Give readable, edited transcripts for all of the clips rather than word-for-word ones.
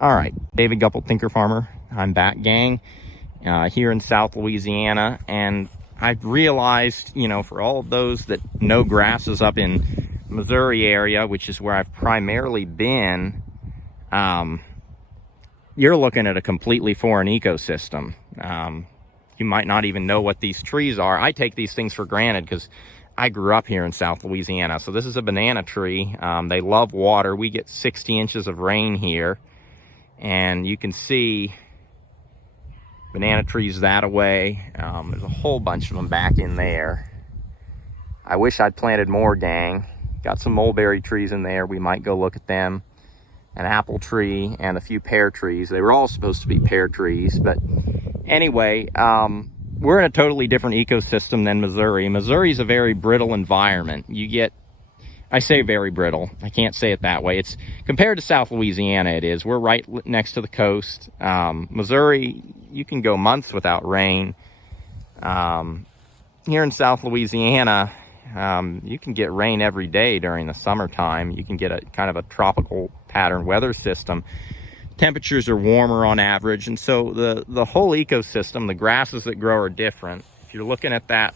All right, David Gupple, Thinker Farmer. I'm back, gang, here in South Louisiana, and I've realized, for all of those that know grasses up in Missouri area, which is where I've primarily been, you're looking at a completely foreign ecosystem. You might not even know what these trees are. I take these things for granted because I grew up here in South Louisiana. So this is a banana tree. They love water. We get 60 inches of rain here. And you can see banana trees that away. There's a whole bunch of them back in there. I wish I'd planted more, gang. Got some mulberry trees in there. We might go look at them. An apple tree and a few pear trees. They were all supposed to be pear trees. But anyway, we're in a totally different ecosystem than Missouri. Missouri's a very brittle environment. I say very brittle. I can't say it that way. It's compared to South Louisiana, it is. We're right next to the coast. Missouri, you can go months without rain. Here in South Louisiana, you can get rain every day during the summertime. You can get a kind of a tropical pattern weather system. Temperatures are warmer on average, and so the whole ecosystem, the grasses that grow are different. If you're looking at that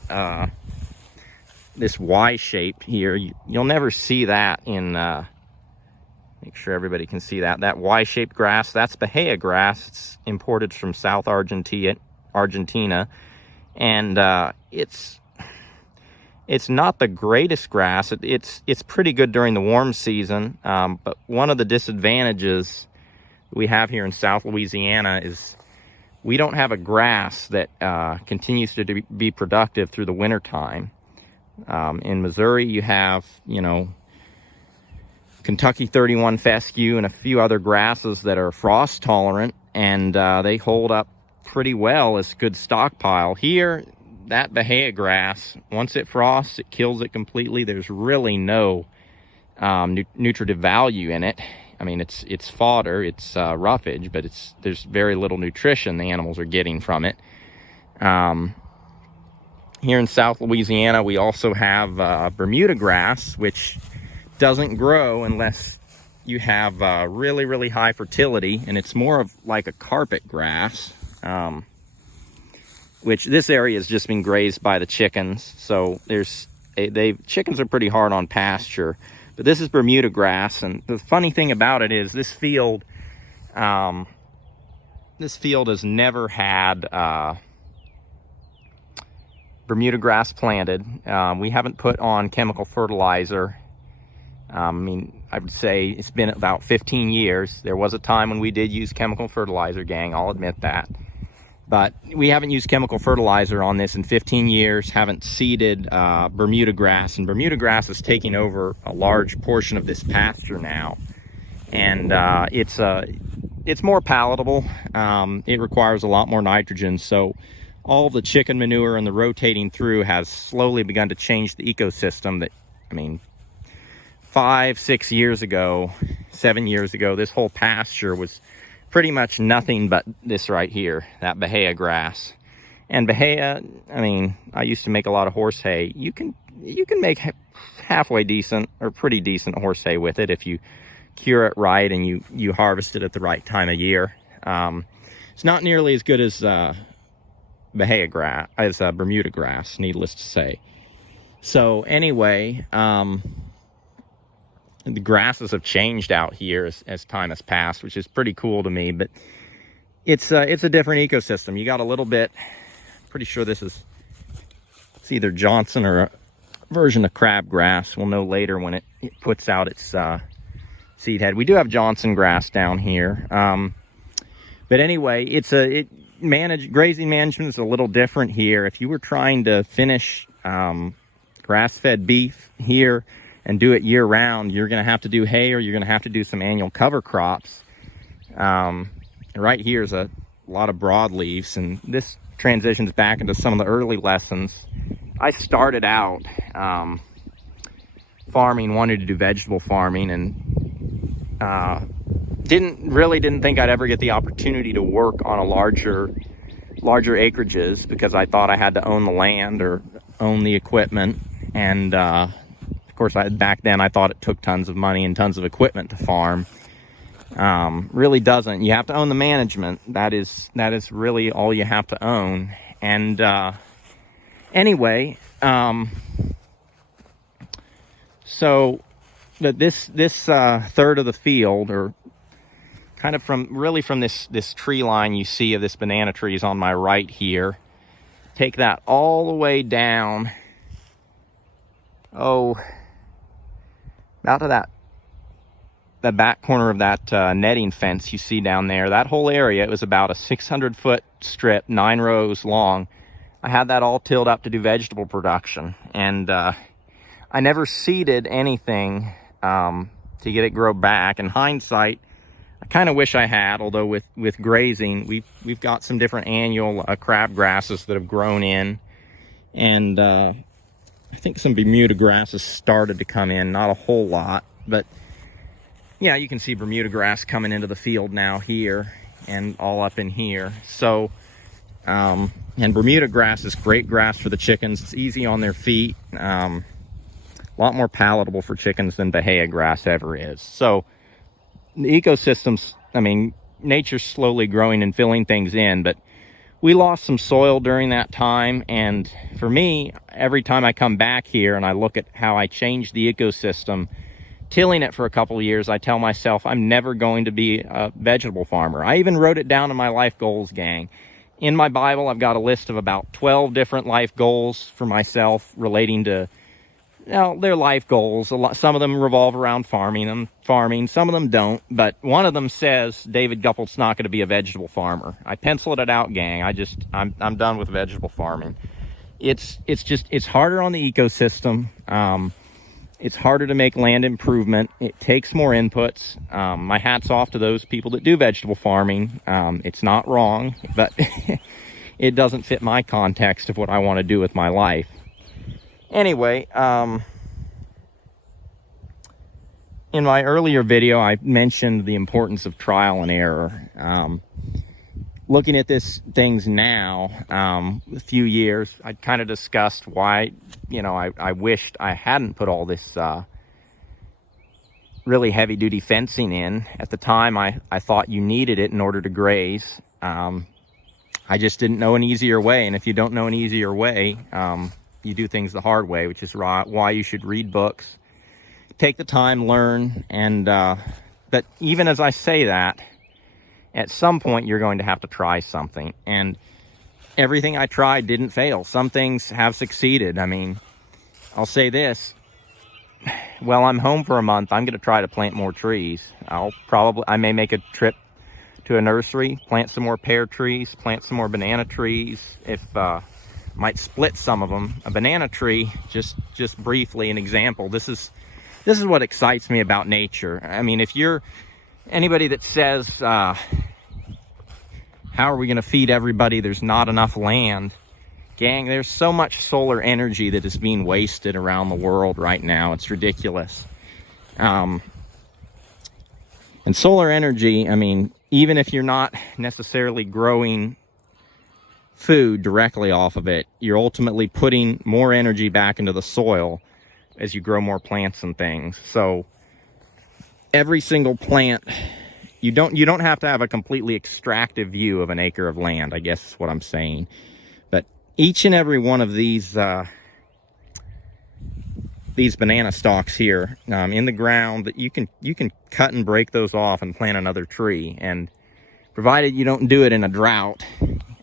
this Y shape here, you'll never see that in make sure everybody can see that Y-shaped grass. That's Bahia grass. It's imported from South Argentina, and it's not the greatest grass. It's pretty good during the warm season, but one of the disadvantages we have here in South Louisiana is we don't have a grass that continues to be productive through the winter time. In Missouri, you have, Kentucky 31 fescue and a few other grasses that are frost tolerant, and they hold up pretty well as good stockpile. Here, that Bahia grass, once it frosts, it kills it completely. There's really no nutritive value in it. I mean, it's fodder, it's roughage, but there's very little nutrition the animals are getting from it. Here in South Louisiana, we also have Bermuda grass, which doesn't grow unless you have really, really high fertility, and it's more of like a carpet grass, which this area has just been grazed by the chickens. So chickens are pretty hard on pasture, but this is Bermuda grass, and the funny thing about it is this field has never had Bermuda grass planted. We haven't put on chemical fertilizer. I would say it's been about 15 years. There was a time when we did use chemical fertilizer, gang, I'll admit that. But we haven't used chemical fertilizer on this in 15 years, haven't seeded Bermuda grass. And Bermuda grass is taking over a large portion of this pasture now. And it's more palatable. It requires a lot more nitrogen. So all the chicken manure and the rotating through has slowly begun to change the ecosystem that, 5, 6 years ago, 7 years ago, this whole pasture was pretty much nothing but this right here, that Bahia grass. And Bahia, I used to make a lot of horse hay. You can make halfway decent or pretty decent horse hay with it if you cure it right and you harvest it at the right time of year. It's not nearly as good as Bahia grass, as Bermuda grass, needless to say. So anyway, the grasses have changed out here as time has passed, which is pretty cool to me. But it's a different ecosystem. You got a little bit. Pretty sure it's either Johnson or a version of crabgrass. We'll know later when it puts out its seed head. We do have Johnson grass down here. But anyway, grazing management is a little different here. If you were trying to finish grass-fed beef here and do it year-round, you're going to have to do hay, or you're going to have to do some annual cover crops. Right here is a lot of broadleaves, and this transitions back into some of the early lessons. I started out farming, wanted to do vegetable farming, and didn't think I'd ever get the opportunity to work on a larger acreages, because I thought I had to own the land or own the equipment. And of course, back then I thought it took tons of money and tons of equipment to farm. Really doesn't. You have to own the management. That is really all you have to own. And anyway, so this third of the field, or kind of from this tree line you see of this banana tree is on my right here. Take that all the way down, about to the back corner of that netting fence you see down there. That whole area, it was about a 600-foot strip, 9 rows long. I had that all tilled up to do vegetable production, and I never seeded anything to get it grow back. In hindsight, I kind of wish I had, although with grazing, we've got some different annual crab grasses that have grown in, and I think some Bermuda grasses started to come in, not a whole lot, but yeah, you can see Bermuda grass coming into the field now here and all up in here. So, and Bermuda grass is great grass for the chickens. It's easy on their feet. A lot more palatable for chickens than Bahia grass ever is. So the ecosystems, I mean, nature's slowly growing and filling things in, but we lost some soil during that time. And for me, every time I come back here and I look at how I changed the ecosystem, tilling it for a couple of years, I tell myself I'm never going to be a vegetable farmer. I even wrote it down in my life goals, gang. In my Bible, I've got a list of about 12 different life goals for myself relating to, they're life goals. Some of them revolve around farming. Some of them don't. But one of them says David Guppert's not going to be a vegetable farmer. I penciled it out, gang. I'm done with vegetable farming. It's harder on the ecosystem. It's harder to make land improvement. It takes more inputs. My hat's off to those people that do vegetable farming. It's not wrong, but it doesn't fit my context of what I want to do with my life. Anyway, in my earlier video, I mentioned the importance of trial and error. Looking at things now, a few years, I kind of discussed why, I wished I hadn't put all this really heavy-duty fencing in. At the time, I thought you needed it in order to graze. I just didn't know an easier way, and if you don't know an easier way, you do things the hard way, which is why you should read books, take the time, learn, and but even as I say that, at some point you're going to have to try something, and everything I tried didn't fail. Some things have succeeded. I mean, I'll say this, while I'm home for a month, I'm going to try to plant more trees. I may make a trip to a nursery, plant some more pear trees, plant some more banana trees. Might split some of them. A banana tree, just briefly, an example. This is what excites me about nature. I mean, if you're anybody that says, how are we going to feed everybody? There's not enough land. Gang, there's so much solar energy that is being wasted around the world right now. It's ridiculous. And solar energy, I mean, even if you're not necessarily growing food directly off of it, you're ultimately putting more energy back into the soil as you grow more plants and things. So every single plant, you don't have to have a completely extractive view of an acre of land, I guess is what I'm saying. But each and every one of these banana stalks here in the ground, that you can cut and break those off and plant another tree. And provided you don't do it in a drought,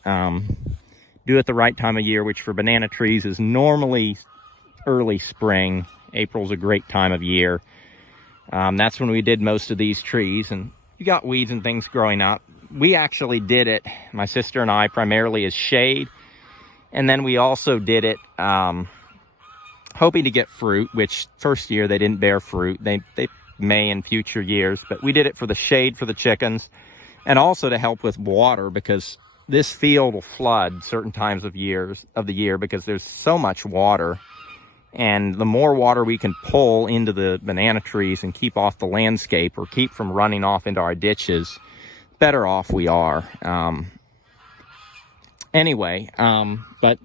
do it the right time of year, which for banana trees is normally early spring. April's a great time of year. That's when we did most of these trees, and you got weeds and things growing up. We actually did it, my sister and I, primarily as shade, and then we also did it hoping to get fruit, which first year they didn't bear fruit. They may in future years, but we did it for the shade for the chickens, and also to help with water, because this field will flood certain times of the year because there's so much water. And the more water we can pull into the banana trees and keep off the landscape, or keep from running off into our ditches, better off we are. Anyway, but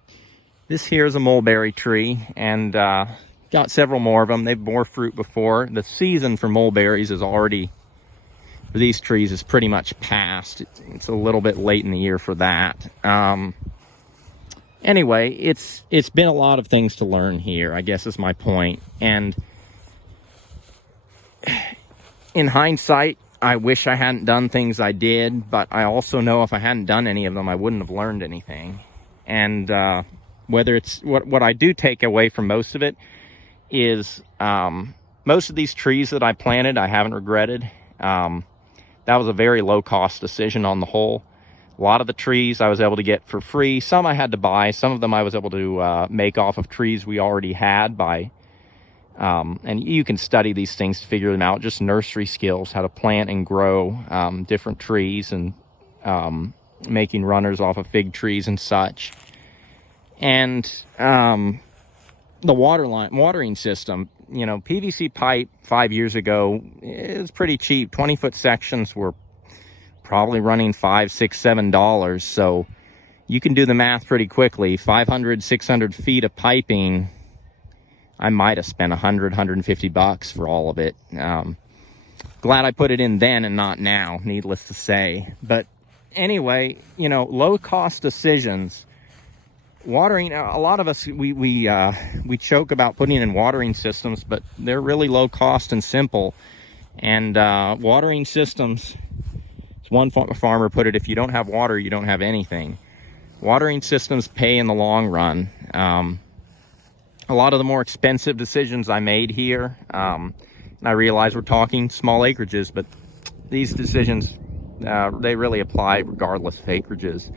this here is a mulberry tree, and got several more of them. They've bore fruit before. The season for mulberries is already for these trees is pretty much past. It's a little bit late in the year for that. Anyway, it's been a lot of things to learn here, I guess is my point. And in hindsight, I wish I hadn't done things I did, but I also know if I hadn't done any of them, I wouldn't have learned anything. And whether it's what I do take away from most of it is most of these trees that I planted, I haven't regretted. That was a very low cost decision on the whole. A lot of the trees I was able to get for free. Some I had to buy. Some of them I was able to make off of trees we already had by, and you can study these things to figure them out. Just nursery skills, how to plant and grow different trees, and making runners off of fig trees and such. And the watering system, you know, PVC pipe 5 years ago is pretty cheap. 20-foot sections were probably running $5, $6, $7. So you can do the math pretty quickly. 500, 600 feet of piping, I might have spent $100, $150 for all of it. Glad I put it in then and not now, needless to say. But anyway, you know, low cost decisions. Watering, a lot of us, we choke about putting in watering systems, but they're really low cost and simple. And watering systems, as one farmer put it, if you don't have water, you don't have anything. Watering systems pay in the long run. A lot of the more expensive decisions I made here, and I realize we're talking small acreages, but these decisions, they really apply regardless of acreages.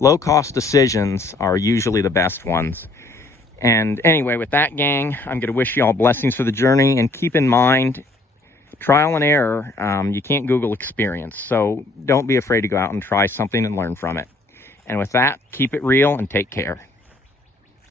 Low cost decisions are usually the best ones. And anyway, with that, gang, I'm going to wish you all blessings for the journey, and keep in mind, trial and error, you can't Google experience. So don't be afraid to go out and try something and learn from it. And with that, keep it real and take care.